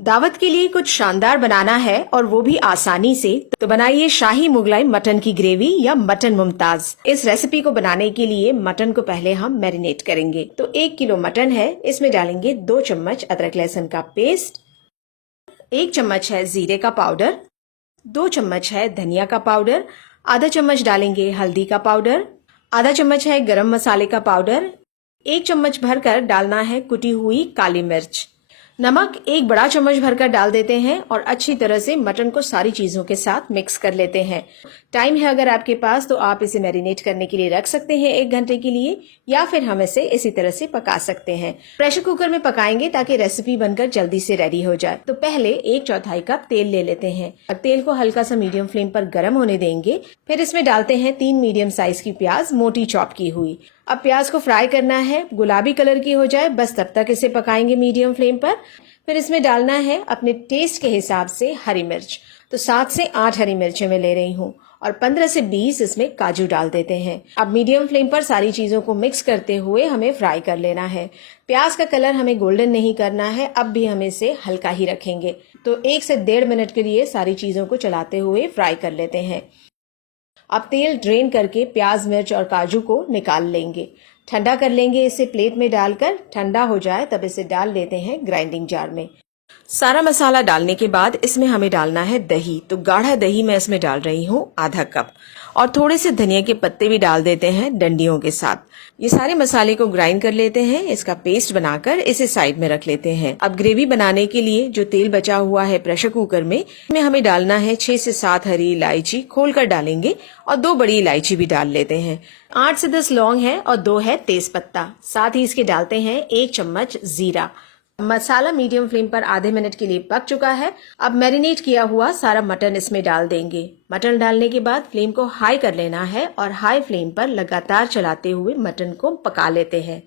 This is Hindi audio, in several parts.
दावत के लिए कुछ शानदार बनाना है और वो भी आसानी से, तो बनाइए शाही मुगलाई मटन की ग्रेवी या मटन मुमताज। इस रेसिपी को बनाने के लिए मटन को पहले हम मैरिनेट करेंगे। तो 1 किलो मटन है, इसमें डालेंगे 2 चम्मच अदरक लहसुन का पेस्ट, 1 चम्मच है जीरे का पाउडर, 2 चम्मच है धनिया का पाउडर, आधा चम्मच डालेंगे हल्दी का पाउडर, आधा चम्मच है गरम मसाले का पाउडर, 1 चम्मच भरकर डालना है कुटी हुई काली मिर्च, नमक 1 बड़ा चम्मच भरकर डाल देते हैं और अच्छी तरह से मटन को सारी चीजों के साथ मिक्स कर लेते हैं। टाइम है अगर आपके पास तो आप इसे मैरिनेट करने के लिए रख सकते हैं 1 घंटे के लिए, या फिर हम इसे इसी तरह से पका सकते हैं। प्रेशर कुकर में पकाएंगे ताकि रेसिपी बनकर जल्दी से रेडी हो जाए। तो पहले 1/4 कप तेल ले लेते हैं और तेल को हल्का सा मीडियम फ्लेम पर गर्म होने देंगे। फिर इसमें डालते हैं 3 मीडियम साइज की प्याज मोटी चॉप की हुई। अब प्याज को फ्राई करना है, गुलाबी कलर की हो जाए बस तब तक इसे पकाएंगे मीडियम फ्लेम पर। फिर इसमें डालना है अपने टेस्ट के हिसाब से हरी मिर्च, तो 7 से 8 हरी मिर्चें मैं ले रही हूँ, और 15 से 20 इसमें काजू डाल देते हैं। अब मीडियम फ्लेम पर सारी चीजों को मिक्स करते हुए हमें फ्राई कर लेना है। प्याज का कलर हमें गोल्डन नहीं करना है, अब भी हम इसे हल्का ही रखेंगे। तो 1 से 1.5 मिनट के लिए सारी चीजों को चलाते हुए फ्राई कर लेते हैं। अब तेल ड्रेन करके प्याज मिर्च और काजू को निकाल लेंगे, ठंडा कर लेंगे इसे प्लेट में डालकर। ठंडा हो जाए तब इसे डाल लेते हैं ग्राइंडिंग जार में। सारा मसाला डालने के बाद इसमें हमें डालना है दही, तो गाढ़ा दही मैं इसमें डाल रही हूँ आधा कप, और थोड़े से धनिया के पत्ते भी डाल देते हैं डंडियों के साथ। ये सारे मसाले को ग्राइंड कर लेते हैं, इसका पेस्ट बनाकर इसे साइड में रख लेते हैं। अब ग्रेवी बनाने के लिए जो तेल बचा हुआ है प्रेशर कुकर में, इसमें हमें डालना है 6 से 7 हरी इलायची खोल कर डालेंगे, और 2 बड़ी इलायची भी डाल लेते हैं। 8 से 10 लौंग है और 2 है तेज पत्ता। साथ ही इसके डालते हैं 1 चम्मच जीरा। मसाला मीडियम फ्लेम पर आधे मिनट के लिए पक चुका है। अब मैरिनेट किया हुआ सारा मटन इसमें डाल देंगे। मटन डालने के बाद फ्लेम को हाई कर लेना है और हाई फ्लेम पर लगातार चलाते हुए मटन को पका लेते हैं।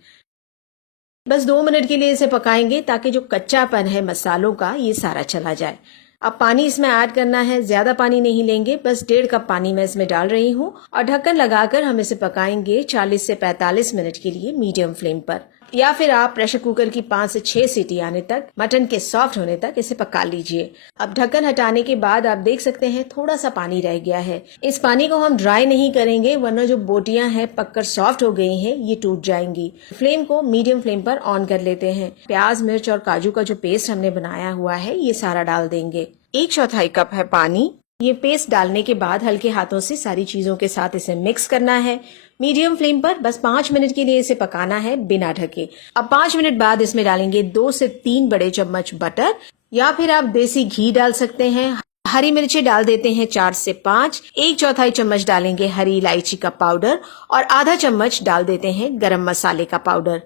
बस 2 मिनट के लिए इसे पकाएंगे ताकि जो कच्चापन है मसालों का ये सारा चला जाए। अब पानी इसमें ऐड करना है, ज्यादा पानी नहीं लेंगे, बस 1.5 कप पानी मैं इसमें डाल रही हूँ, और ढक्कन लगाकर हम इसे पकाएंगे 40 से 45 मिनट के लिए मीडियम फ्लेम पर। या फिर आप प्रेशर कुकर की 5 से 6 सीटी आने तक, मटन के सॉफ्ट होने तक इसे पका लीजिए। अब ढक्कन हटाने के बाद आप देख सकते हैं थोड़ा सा पानी रह गया है। इस पानी को हम ड्राई नहीं करेंगे, वरना जो बोटियां हैं पककर सॉफ्ट हो गई हैं ये टूट जाएंगी। फ्लेम को मीडियम फ्लेम पर ऑन कर लेते हैं। प्याज मिर्च और काजू का जो पेस्ट हमने बनाया हुआ है ये सारा डाल देंगे। 1/4 कप है पानी। ये पेस्ट डालने के बाद हल्के हाथों से सारी चीजों के साथ इसे मिक्स करना है। मीडियम फ्लेम पर बस 5 मिनट के लिए इसे पकाना है बिना ढके। अब 5 मिनट बाद इसमें डालेंगे 2 से 3 बड़े चम्मच बटर, या फिर आप देसी घी डाल सकते हैं। हरी मिर्चें डाल देते हैं 4 से 5, 1/4 चम्मच डालेंगे हरी इलायची का पाउडर, और आधा चम्मच डाल देते हैं गरम मसाले का पाउडर।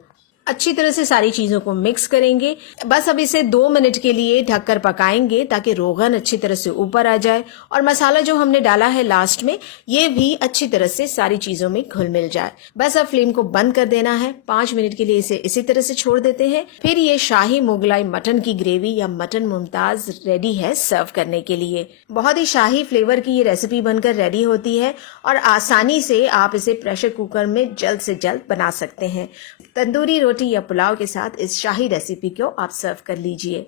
अच्छी तरह से सारी चीजों को मिक्स करेंगे। बस अब इसे 2 मिनट के लिए ढककर पकाएंगे ताकि रोगन अच्छी तरह से ऊपर आ जाए, और मसाला जो हमने डाला है लास्ट में ये भी अच्छी तरह से सारी चीजों में घुल मिल जाए। बस अब फ्लेम को बंद कर देना है। 5 मिनट के लिए इसे इसी तरह से छोड़ देते हैं। फिर ये शाही मुगलाई मटन की ग्रेवी या मटन मुमताज रेडी है सर्व करने के लिए। बहुत ही शाही फ्लेवर की ये रेसिपी बनकर रेडी होती है, और आसानी से आप इसे प्रेशर कुकर में जल्द से जल्द बना सकते हैं। तंदूरी रोटी या पुलाव के साथ इस शाही रेसिपी को आप सर्व कर लीजिए।